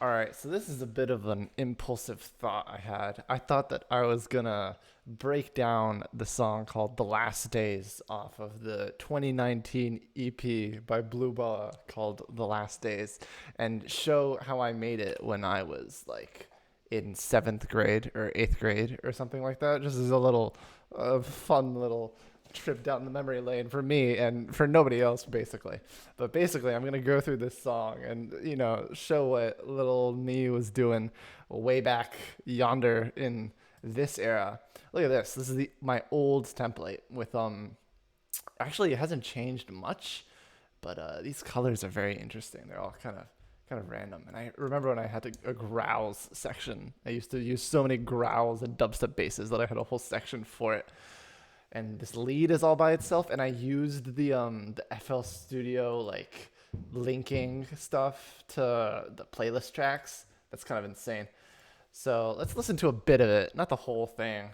All right, so this is a bit of an impulsive thought I had. I thought that I was gonna break down the song called "The Last Days" off of the 2019 EP by Blue Ball called "The Last Days," and show how I made it when I was like in seventh grade or eighth grade or something like that. Just as a little, fun little trip down the memory lane for me and for nobody else, basically. But basically, I'm gonna go through this song and show what little old me was doing way back yonder in this era. Look at this. This is my old template with Actually, it hasn't changed much, but these colors are very interesting. They're all kind of random. And I remember when I had a growls section. I used to use so many growls and dubstep basses that I had a whole section for it. And this lead is all by itself, and I used the FL Studio like linking stuff to the playlist tracks. That's kind of insane. So let's listen to a bit of it, not the whole thing.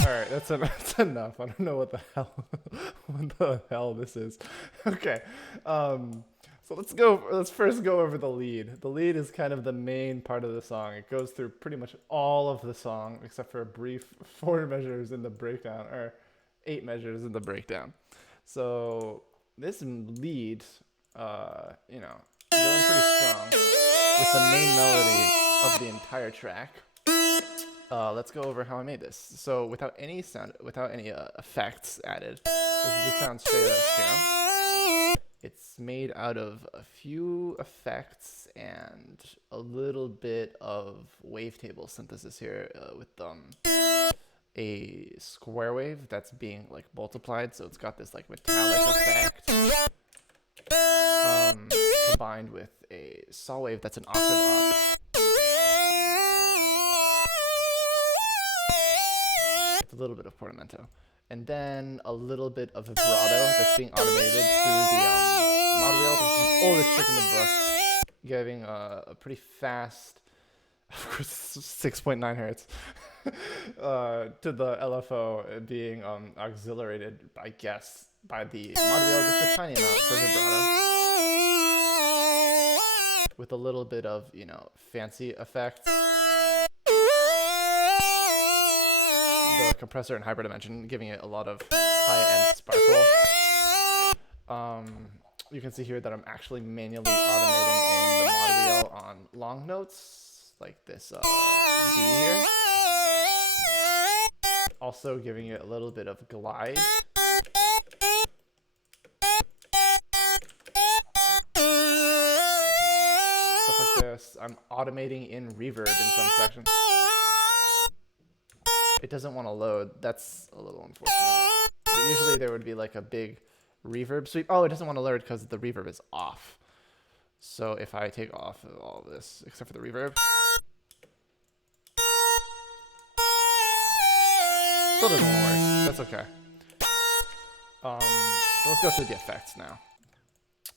But, all right, that's enough. I don't know what the hell what the hell this is. Okay. So let's go. Let's first go over the lead. The lead is kind of the main part of the song. It goes through pretty much all of the song except for a brief four measures in the breakdown, or eight measures in the breakdown. So this lead, going pretty strong with the main melody of the entire track. Let's go over how I made this. So without any sound, without any effects added, this is the sound straight out of Serum. It's made out of a few effects and a little bit of wavetable synthesis here with a square wave that's being like multiplied, so it's got this like metallic effect combined with a saw wave that's an octave up. A little bit of portamento, and then a little bit of vibrato that's being automated through the mod wheel. This is the oldest trick in the book, giving a pretty fast, of course, 6.9 hertz to the LFO being auxiliated, I guess, by the mod wheel, just a tiny amount for vibrato, with a little bit of fancy effect. The compressor and hyperdimension, giving it a lot of high-end sparkle. You can see here that I'm actually manually automating in the mod wheel on long notes, like this D here. Also giving it a little bit of glide. Stuff like this. I'm automating in reverb in some sections. It doesn't want to load. That's a little unfortunate. But usually there would be like a big reverb sweep. Oh, it doesn't want to load because the reverb is off. So if I take off all of this, except for the reverb, still doesn't work. That's okay. So let's go through the effects now.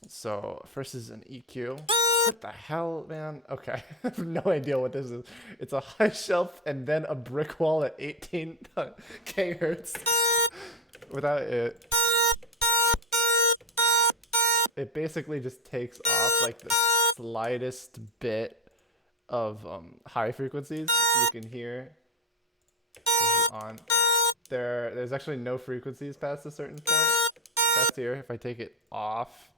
So first is an EQ. What the hell, man? Okay, I have no idea what this is. It's a high shelf and then a brick wall at 18k hertz. Without it, it basically just takes off like the slightest bit of high frequencies. You can hear this is on there. There's actually no frequencies past a certain point. Past here, if I take it off,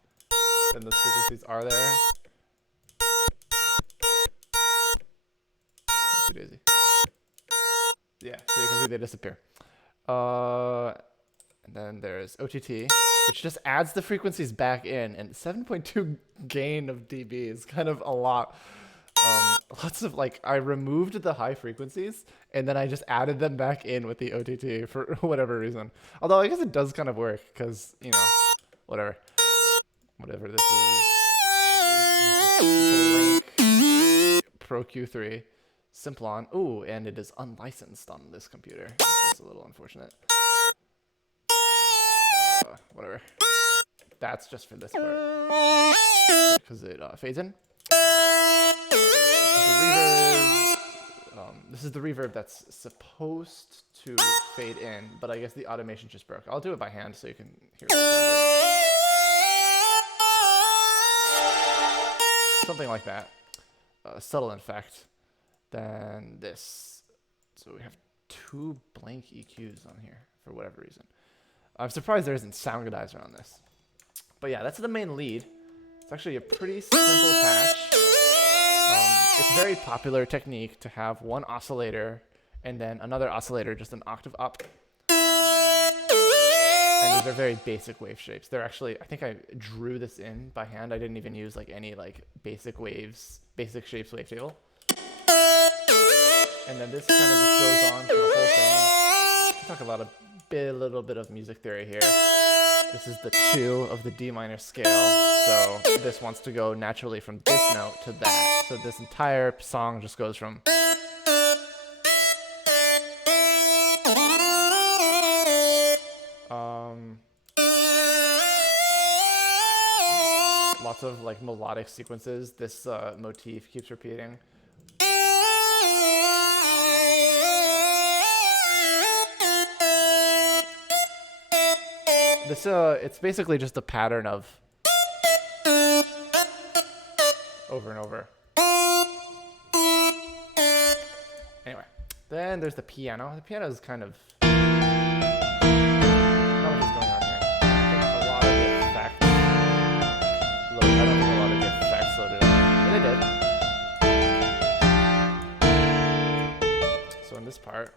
then those frequencies are there. Daisy. Yeah, so you can see they disappear. And then there's OTT, which just adds the frequencies back in, and 7.2 gain of dB is kind of a lot. Lots of like, I removed the high frequencies and then I just added them back in with the OTT for whatever reason. Although I guess it does kind of work because, you know, whatever this is. Link Pro Q3 Simplon. Ooh, and it is unlicensed on this computer, which is a little unfortunate. Whatever. That's just for this part because it fades in. This is the reverb that's supposed to fade in, but I guess the automation just broke. I'll do it by hand so you can hear it. Something like that. Subtle effect. Then this. So we have 2 blank EQs on here for whatever reason. I'm surprised there isn't Soundgodizer on this. But yeah, that's the main lead. It's actually a pretty simple patch. It's a very popular technique to have one oscillator and then another oscillator just an octave up. And these are very basic wave shapes. They're actually, I think I drew this in by hand. I didn't even use like any like basic shapes wavetable. And then this kind of just goes on for the whole thing. We talk about a little bit of music theory here. This is the 2 of the D minor scale, so this wants to go naturally from this note to that. So this entire song just goes from lots of like melodic sequences. This motif keeps repeating. This it's basically just a pattern of over and over. Anyway, then there's the piano. The piano is kind of not much is going on here. I think a lot of the effects loaded. I don't think a lot of the effects loaded in, but they did. So in this part,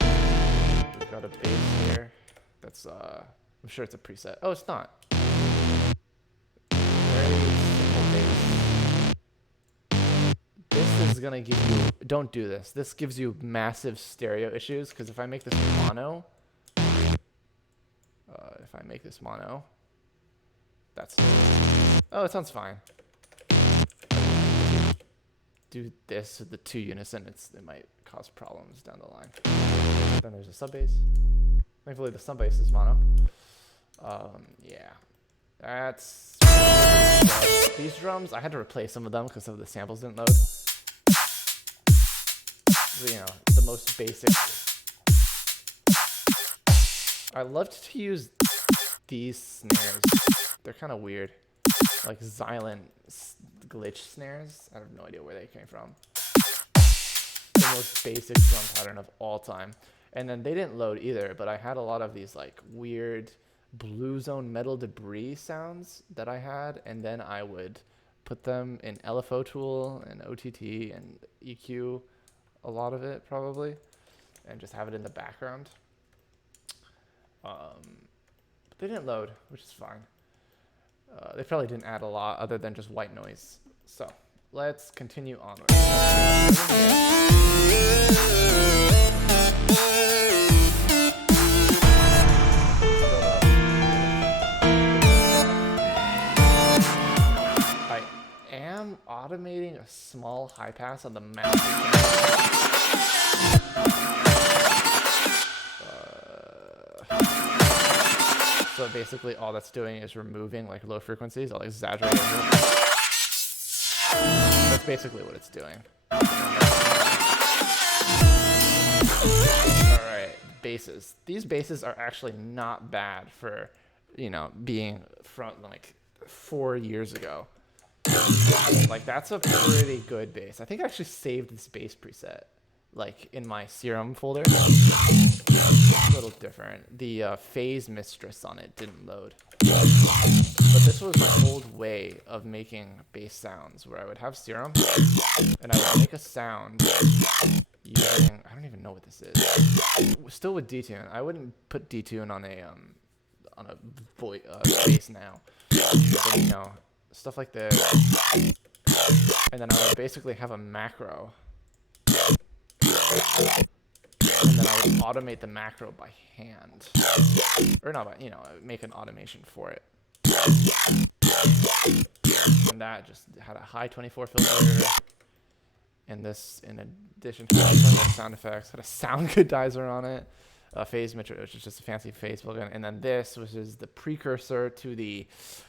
we've got a bass here. That's I'm sure it's a preset. Oh, it's not. Very simple bass. This is gonna give you, don't do this. This gives you massive stereo issues because if I make this mono, that's, oh, it sounds fine. Do this with the 2 unison, it might cause problems down the line. Then there's a sub bass. Thankfully, the sub bass is mono. Yeah, that's these drums. I had to replace some of them because some of the samples didn't load. You know, the most basic. I loved to use these snares. They're kind of weird, like Xylem glitch snares. I have no idea where they came from. The most basic drum pattern of all time. And then they didn't load either, but I had a lot of these like weird Blue Zone Metal Debris sounds that I had, and then I would put them in LFO Tool and OTT and EQ, a lot of it probably, and just have it in the background. But they didn't load, which is fine. They probably didn't add a lot other than just white noise. So let's continue onward. Automating a small high pass on the master so basically all that's doing is removing like low frequencies. I'll exaggerate it. That's basically what it's doing. Alright, basses. These basses are actually not bad for, you know, being from like 4 years ago. Like that's a pretty good bass. I think I actually saved this bass preset like in my Serum folder. A little different. The Phase Mistress on it didn't load. But this was my old way of making bass sounds where I would have Serum and I would make a sound using, I don't even know what this is. Still with detune. I wouldn't put detune on a bass now. But, you know, stuff like this. And then I would basically have a macro. And then I would automate the macro by hand. Or not by, you know, make an automation for it. And that just had a high 24 filter. And this, in addition to sound effects, had a sound goodizer on it. Phase Mistress, which is just a fancy phase plugin. And then this, which is the precursor to the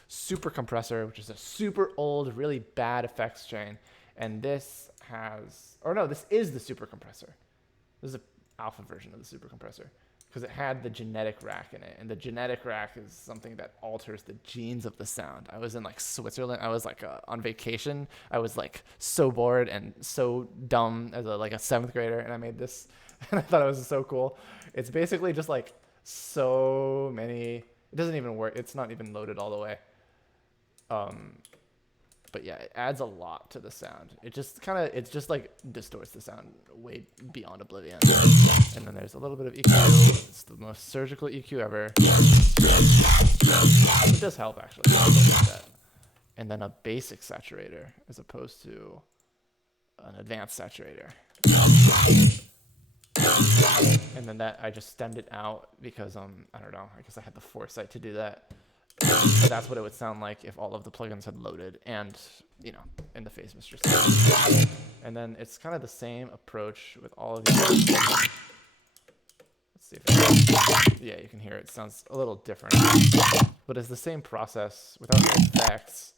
Super Compressor, which is a super old, really bad effects chain. And this has, or no, this is the Super Compressor. This is an alpha version of the Super Compressor because it had the genetic rack in it. And the genetic rack is something that alters the genes of the sound. I was in like Switzerland. I was like on vacation. I was like so bored and so dumb as like a 7th grader. And I made this and I thought it was so cool. It's basically just like so many, it doesn't even work. It's not even loaded all the way. But yeah, it adds a lot to the sound. It just kind of, it's just like distorts the sound way beyond oblivion. And then there's a little bit of EQ. It's the most surgical EQ ever. It does help actually. And then a basic saturator as opposed to an advanced saturator. And then that, I just stemmed it out because, I don't know, I guess I had the foresight to do that. So that's what it would sound like if all of the plugins had loaded and, you know, in the Phase Mistress. And then it's kind of the same approach with all of these. Let's see if yeah, you can hear it. It sounds a little different. But it's the same process without any effects.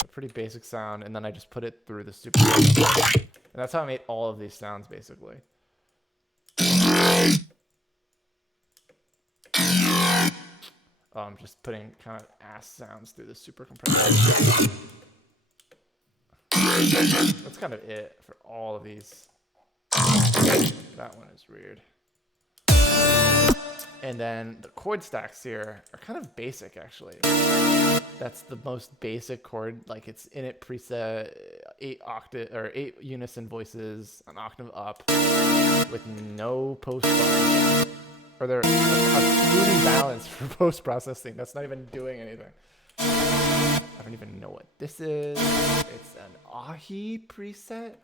A pretty basic sound, and then I just put it through the Super Compressor. And that's how I made all of these sounds, basically. Just putting kind of ass sounds through the Super Compressor. That's kind of it for all of these. That one is weird. And then the chord stacks here are kind of basic, actually. That's the most basic chord. Like it's init preset, 8 unison voices, an octave up, with no post processing. Or they're a smoothie balance for post processing. That's not even doing anything. I don't even know what this is. It's an Ahi preset.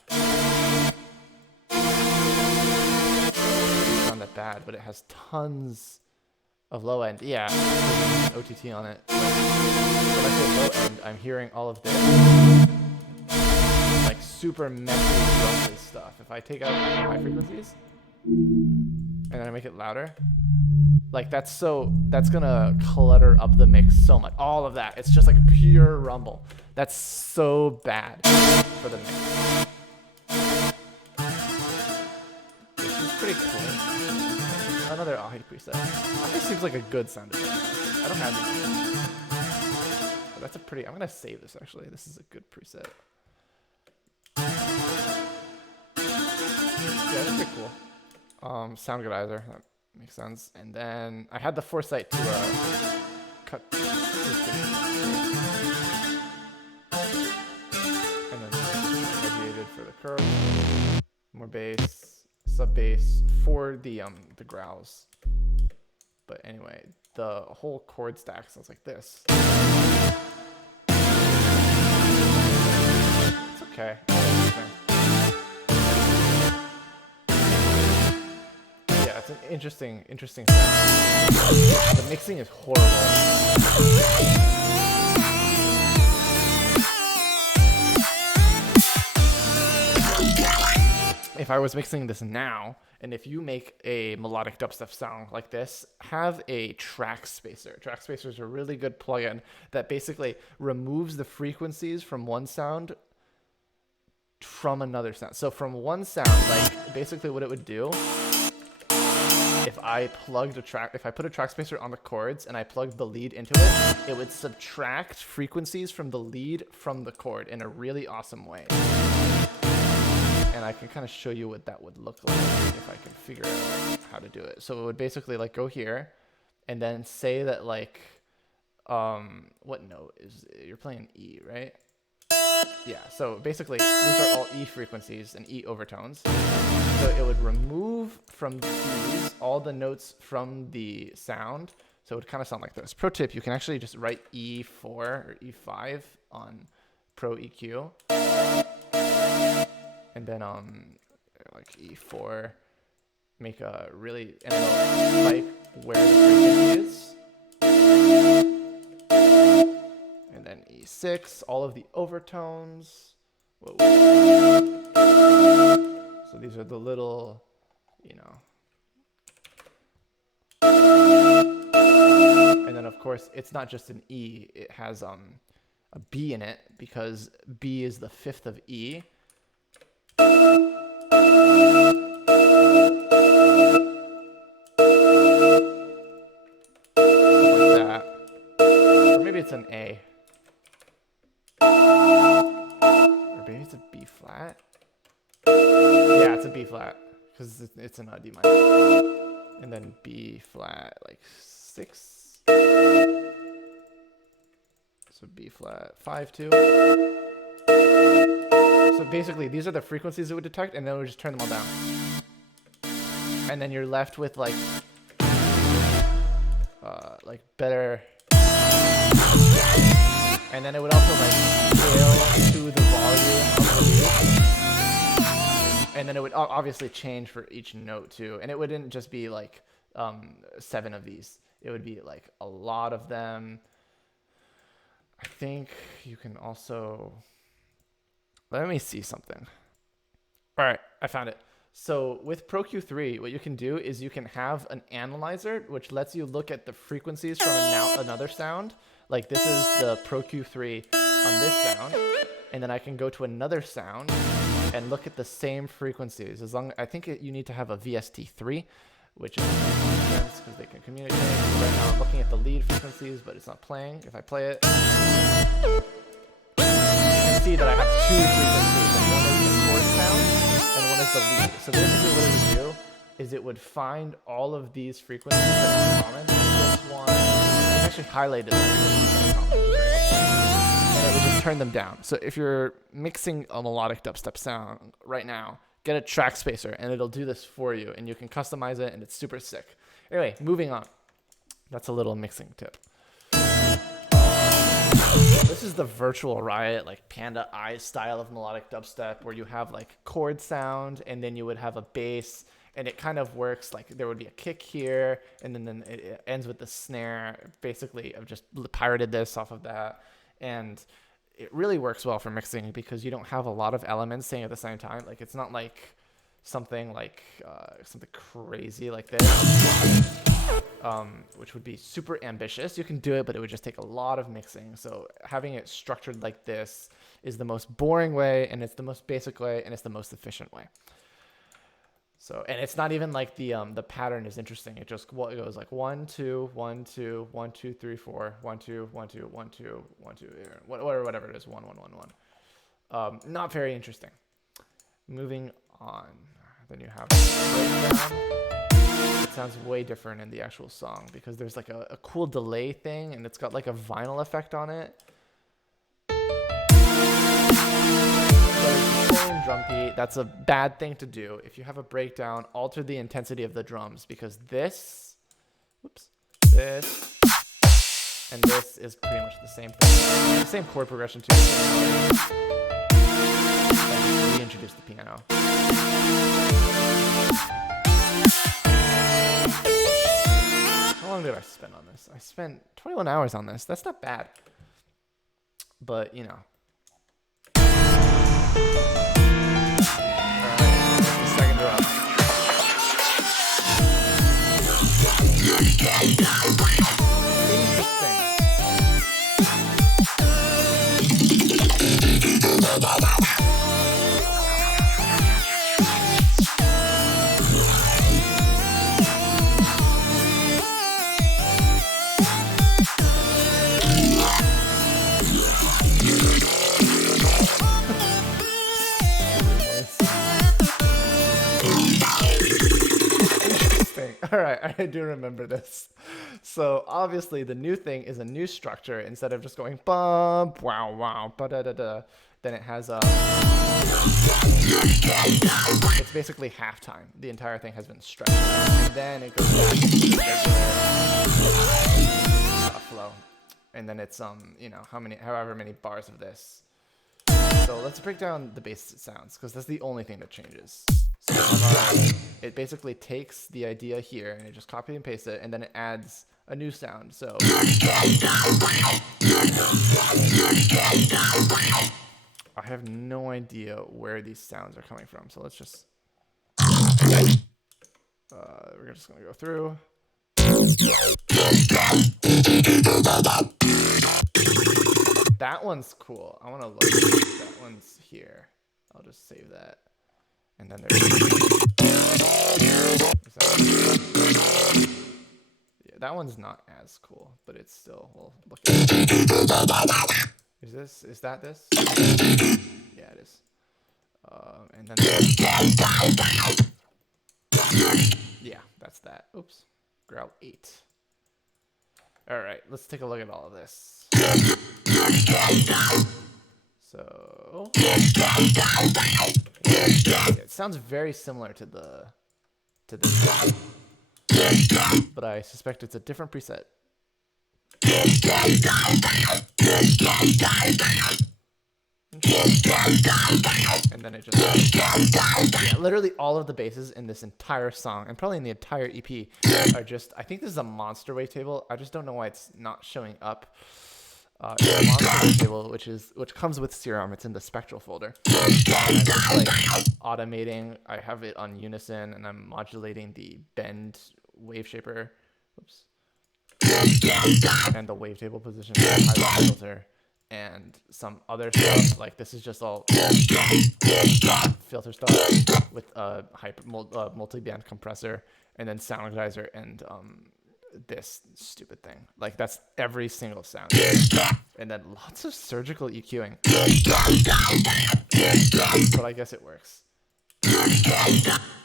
It's not that bad, but it has tons of low end. Yeah, OTT on it. When I say low end, I'm hearing all of this like super messy, rumbly stuff. If I take out high frequencies and then I make it louder, like that's gonna clutter up the mix so much. All of that, it's just like pure rumble. That's so bad for the mix. This is pretty cool. Another Ahi preset. Ahi seems like a good sound effect. I don't have these. But that's a pretty, I'm gonna save this actually. This is a good preset. Yeah, that's pretty cool. Sound goodizer, that makes sense. And then I had the foresight to cut and then radiated for the curve, more bass, sub bass for the growls. But anyway, the whole chord stack sounds like this. It's okay. It's an interesting sound. The mixing is horrible. If I was mixing this now, and if you make a melodic dubstep sound like this, have a track spacer. Track spacer is a really good plugin that basically removes the frequencies from one sound from another sound. So from one sound, like basically what it would do if I put a track spacer on the chords and I plugged the lead into it, it would subtract frequencies from the lead from the chord in a really awesome way. And I can kind of show you what that would look like if I can figure out how to do it. So it would basically like go here and then say that like, what note is, you're playing E, right? Yeah, so basically these are all E frequencies and E overtones. So it would remove from these all the notes from the sound. So it would kind of sound like this. Pro tip, you can actually just write E4 or E5 on Pro EQ. And then like E4, make a really, and then it'll spike where the frequency is. And then E6, all of the overtones. Whoa. So these are the little, you know. And then of course, it's not just an E, it has a B in it because B is the fifth of E. It's an A. Or maybe it's a B flat. Yeah, it's a B flat because it's in a D minor. And then B flat like 6. So B flat 5 2. So basically these are the frequencies it would detect, and then it would just turn them all down. And then you're left with like better. And then it would also like scale to the volume of the lead. And then it would obviously change for each note too. And it wouldn't just be like 7 of these. It would be like a lot of them. I think you can also, let me see something. All right, I found it. So with Pro Q3, what you can do is you can have an analyzer which lets you look at the frequencies from another sound. Like this is the Pro Q3 on this sound, and then I can go to another sound and look at the same frequencies. I think you need to have a VST3, which is because they can communicate. Right now I'm looking at the lead frequencies, but it's not playing. If I play it, you can see that I have 2 frequencies, and one is the chord sound and one is the lead. So basically what it would do is it would find all of these frequencies that are common. This one, it's actually highlighted the frequencies that are common, and it would just turn them down. So if you're mixing a melodic dubstep sound right now, get a track spacer and it'll do this for you, and you can customize it, and it's super sick. Anyway, moving on. That's a little mixing tip. This is the Virtual Riot, like Panda Eyes style of melodic dubstep, where you have like chord sound and then you would have a bass, and it kind of works like there would be a kick here, and then it ends with the snare. Basically, I've just pirated this off of that, and it really works well for mixing because you don't have a lot of elements saying at the same time. Like it's not like something crazy like this, which would be super ambitious. You can do it, but it would just take a lot of mixing. So having it structured like this is the most boring way, and it's the most basic way, and it's the most efficient way. So, and it's not even like the pattern is interesting. It goes like 1 2 1 2 1 2 3 4 1 2 1 2 1 2 1 2 whatever it is 1 1 1 1. Not very interesting. Moving on, then you have the breakdown. It sounds way different in the actual song because there's like a cool delay thing, and it's got like a vinyl effect on it. Drum beat, that's a bad thing to do. If you have a breakdown, alter the intensity of the drums, because this and this is pretty much the same thing. The same chord progression too. I reintroduced the piano. How long did I spend on this? I spent 21 hours on this. That's not bad. But, you know. Second drop. I do remember this. So obviously the new thing is a new structure. Instead of just going bum, wow, wow, ba da da da, then it has a. It's basically halftime. The entire thing has been stretched, and then it goes back to the regular flow, and then it's however many bars of this. So let's break down the bass sounds because that's the only thing that changes. So it basically takes the idea here and it just copy and paste it, and then it adds a new sound. So I have no idea where these sounds are coming from. So let's just we're just gonna go through. That one's cool. I want to look. That one's here. I'll just save that. And then there's yeah, that one's not as cool, but it's still. We'll look at it. Is that this? Yeah, it is. And then yeah, that's that. Oops. Growl 8. All right, let's take a look at all of this. So it sounds very similar to this one, but I suspect it's a different preset. And then it just literally all of the basses in this entire song and probably in the entire EP are just, I think this is a monster wavetable. I just don't know why it's not showing up. It's a monster wavetable which comes with Serum. It's in the spectral folder. And I'm just like automating. I have it on unison and I'm modulating the bend wave shaper. Oops. And the wavetable position for the high filter. And some other stuff, like this is just all filter stuff with a multi-band compressor, and then Soundhizer and this stupid thing. Like that's every single sound. And then lots of surgical EQing. But I guess it works.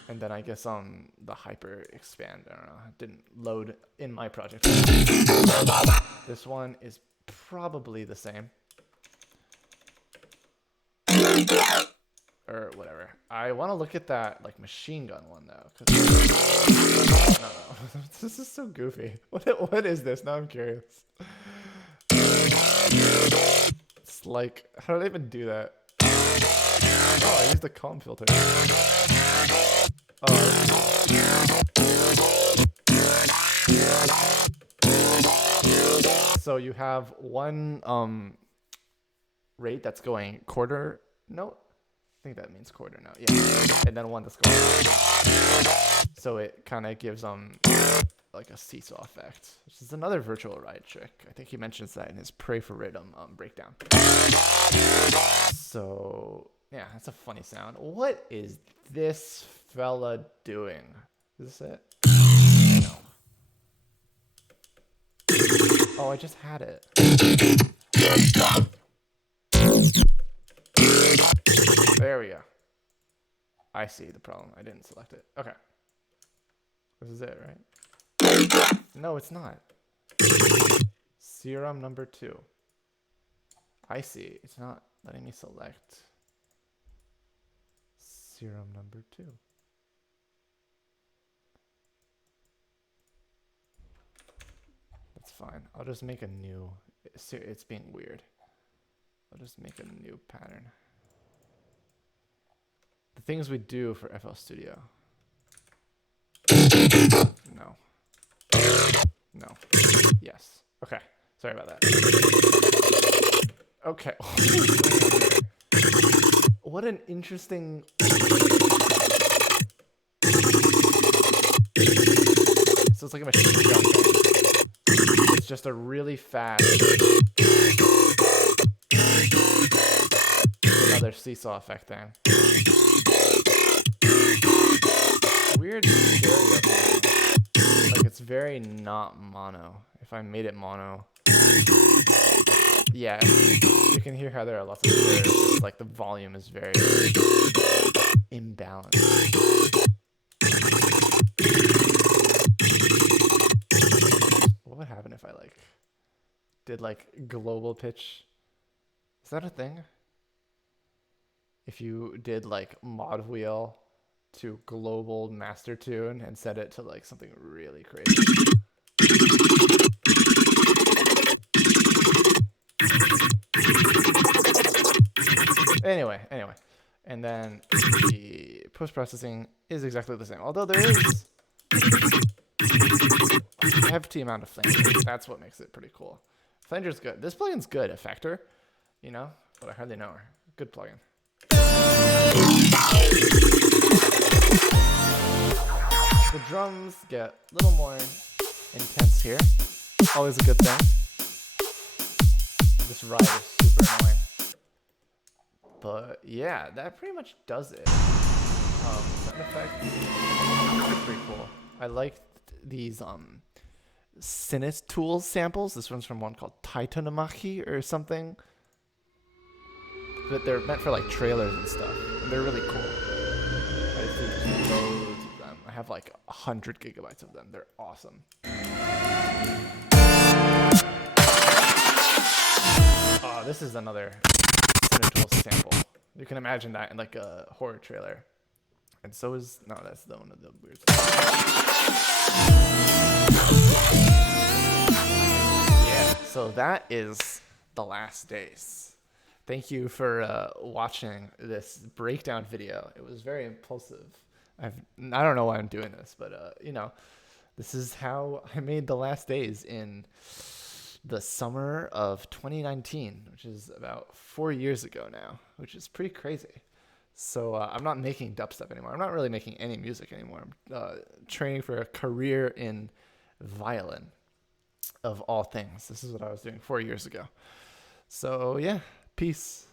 And then I guess the hyper expand, I don't know, it didn't load in my project. This one is probably the same. Or whatever. I want to look at that like machine gun one though. No. This is so goofy. What is this? Now I'm curious. It's like, how do they even do that? Oh, I used the calm filter. So you have one rate that's going quarter note. I think that means quarter note. Yeah. And then one that's going. So it kind of gives like a seesaw effect, which is another virtual ride trick. I think he mentions that in his Pray for Rhythm breakdown. So yeah, that's a funny sound. What is this fella doing? Is this it? No. Oh, I just had it. There we go. I see the problem. I didn't select it. Okay. This is it, right? No, it's not. Serum number 2. I see. It's not letting me select Serum number 2. That's fine. I'll just make a new. It's being weird. I'll just make a new pattern. The things we do for FL Studio. No. No. Yes. Okay. Sorry about that. Okay. What an interesting. So it's like a machine gun thing. It's just a really fast. Another seesaw effect thing. Weird stereo thing. Like it's very not mono. If I made it mono. Yeah, you can hear how there are lots of stereos. Like the volume is very imbalanced. what would happen if I like did like global pitch? Is that a thing? If you did like mod wheel to global master tune and set it to like something really crazy. Anyway, and then the post-processing is exactly the same, although there is a hefty amount of flanger. That's what makes it pretty cool. Flanger's good. This plugin's good, Effector, you know, but I hardly know her. Good plugin. The drums get a little more intense here. Always a good thing. This ride is super annoying. But yeah, that pretty much does it. Sound effects are pretty cool. I liked these Sinus Tools samples. This one's from one called Titanamachi or something. But they're meant for like trailers and stuff. And they're really cool. I just did loads of them. I have like 100 gigabytes of them. They're awesome. Oh, this is another Sinus Tools sample. You can imagine that in like a horror trailer. And so is, no, that's the one of the weird stuff. Yeah, so that is The Last Days. Thank you for watching this breakdown video. It was very impulsive. I don't know why I'm doing this, but you know, this is how I made The Last Days in the summer of 2019, which is about 4 years ago now, which is pretty crazy. So I'm not making dubstep anymore. I'm not really making any music anymore. I'm training for a career in violin, of all things. This is what I was doing 4 years ago. So yeah, peace.